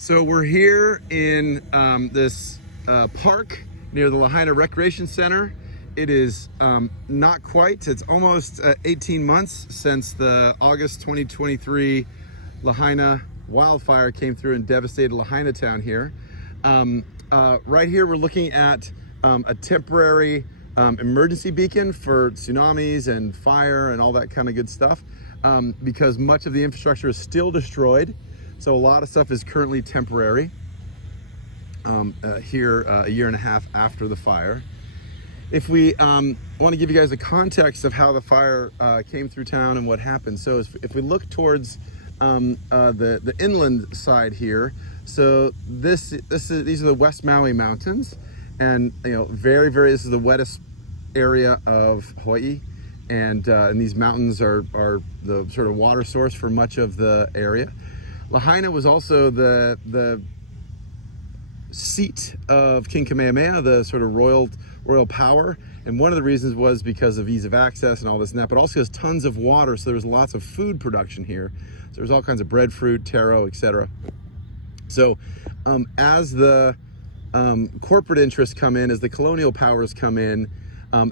So we're here in this park near the Lahaina Recreation Center. It is not quite, it's almost 18 months since the August 2023 Lahaina wildfire came through and devastated Lahaina town here. Right here we're looking at a temporary emergency beacon for tsunamis and fire and all that kind of good stuff, because much of the infrastructure is still destroyed. So a lot of stuff is currently temporary here a year and a half after the fire. If we want to give you guys a context of how the fire came through town and what happened. So if we look towards the inland side here, so these are the West Maui mountains, and this is the wettest area of Hawai'i, and these mountains are the sort of water source for much of the area. Lahaina was also the seat of King Kamehameha, the sort of royal power, and one of the reasons was because of ease of access and all this and that, but also has tons of water, so there was lots of food production here. So there's all kinds of breadfruit, taro, etc. So as the corporate interests come in, as the colonial powers come in,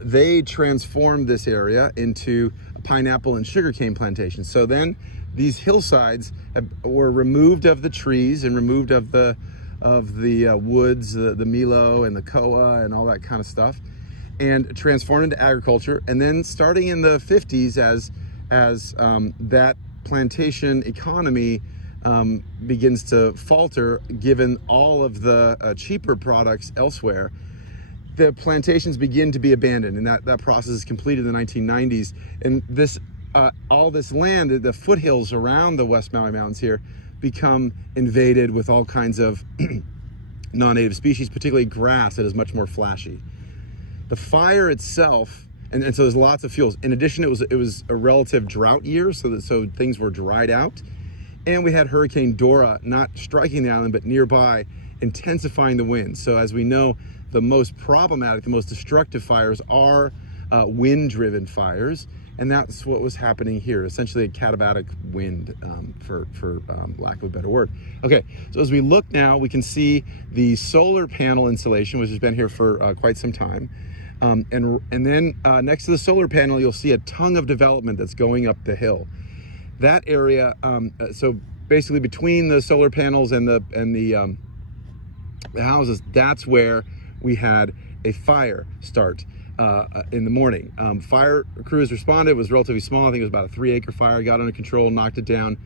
they transformed this area into a pineapple and sugarcane plantations. So then these hillsides were removed of the trees and removed of the woods, the milo and the koa and all that kind of stuff, and transformed into agriculture. And then starting in the 50s, as that plantation economy begins to falter, given all of the cheaper products elsewhere, the plantations begin to be abandoned, and that process is completed in the 1990s. And this all this land, the foothills around the West Maui Mountains here, become invaded with all kinds of non-native species, particularly grass that is much more flashy. The fire itself, and so there's lots of fuels. In addition, it was a relative drought year, so things were dried out, and we had Hurricane Dora not striking the island but nearby, intensifying the winds. So as we know, the most problematic, the most destructive fires are wind-driven fires. And that's what was happening here, essentially a katabatic wind, for lack of a better word. Okay, so as we look now, we can see the solar panel installation, which has been here for quite some time. And then next to the solar panel, you'll see a tongue of development that's going up the hill. That area, so basically between the solar panels and the houses, that's where we had a fire start. In the morning. Fire crews responded. It was relatively small. I think it was about a 3-acre fire. Got under control, knocked it down.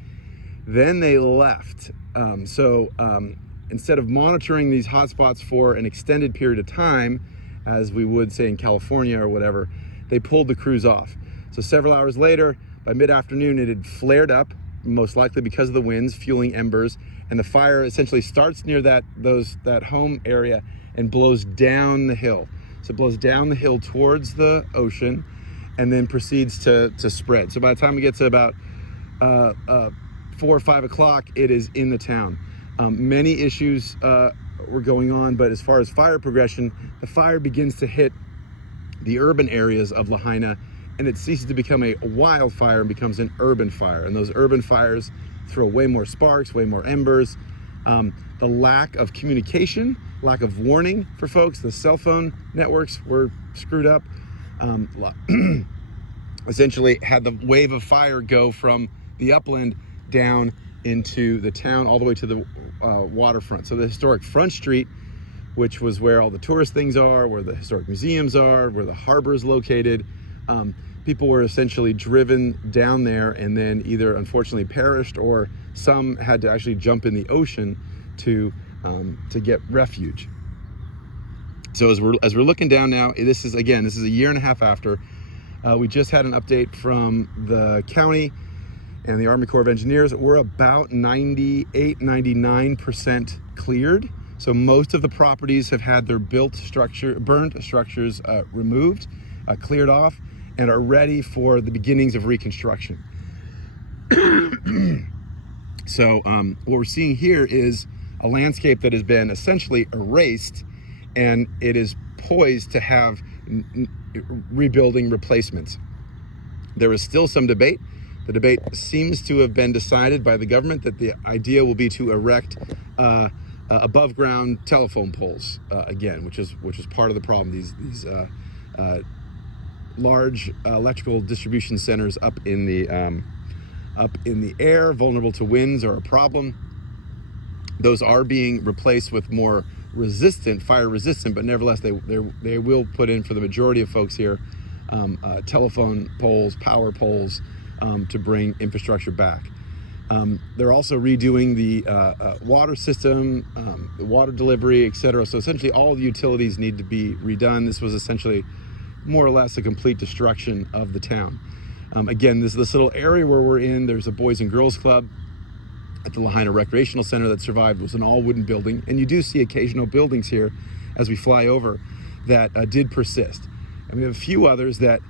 Then they left. Instead of monitoring these hotspots for an extended period of time, as we would say in California or whatever, they pulled the crews off. So several hours later, by mid-afternoon, it had flared up, most likely because of the winds, fueling embers, and the fire essentially starts near that home area and blows down the hill. So it blows down the hill towards the ocean and then proceeds to spread. So by the time we get to about 4 or 5 o'clock, it is in the town. Many issues were going on, but as far as fire progression, the fire begins to hit the urban areas of Lahaina, and it ceases to become a wildfire and becomes an urban fire. And those urban fires throw way more sparks, way more embers. The lack of communication, lack of warning for folks, the cell phone networks were screwed up. Essentially had the wave of fire go from the upland down into the town all the way to the waterfront. So the historic Front Street, which was where all the tourist things are, where the historic museums are, where the harbor is located, people were essentially driven down there and then either unfortunately perished, or some had to actually jump in the ocean to get refuge. So as we're looking down now, this is a year and a half after. We just had an update from the county and the Army Corps of Engineers. We're about 99% cleared. So most of the properties have had their burnt structures removed, cleared off, and are ready for the beginnings of reconstruction. So what we're seeing here is a landscape that has been essentially erased, and it is poised to have rebuilding replacements. There is still some debate. The debate seems to have been decided by the government that the idea will be to erect above ground telephone poles again, which is part of the problem. These large electrical distribution centers up in the air, vulnerable to winds, are a problem. Those are being replaced with more resistant, fire resistant, but nevertheless they will put in, for the majority of folks here, telephone poles, power poles, to bring infrastructure back. They're also redoing the water system, the water delivery, etc. So essentially all the utilities need to be redone. This was essentially more or less a complete destruction of the town. Again, this little area where we're in, there's a Boys and Girls Club at the Lahaina Recreational Center that survived. It was an all wooden building, and you do see occasional buildings here as we fly over that did persist. And we have a few others that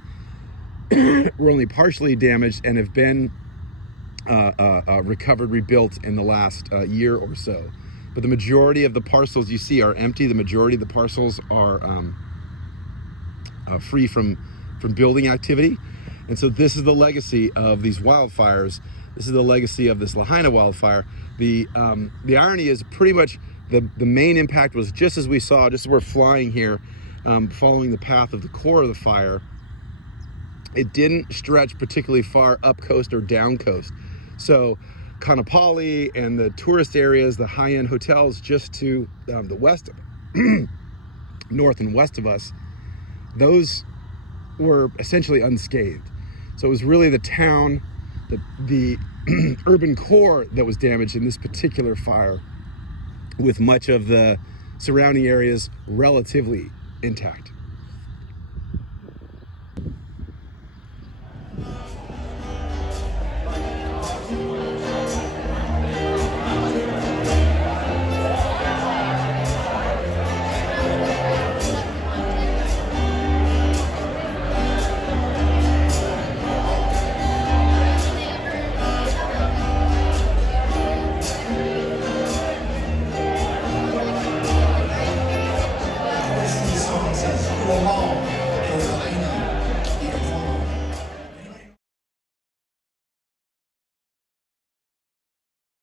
were only partially damaged and have been recovered, rebuilt in the last year or so. But the majority of the parcels you see are empty. The majority of the parcels are free from building activity. And so this is the legacy of these wildfires. This is the legacy of this Lahaina wildfire. The irony is pretty much the main impact was just as we saw, just as we're flying here, following the path of the core of the fire. It didn't stretch particularly far up coast or down coast. So Kanapali and the tourist areas, the high-end hotels just to the west of north and west of us, those were essentially unscathed. So it was really the town, the urban core that was damaged in this particular fire, with much of the surrounding areas relatively intact.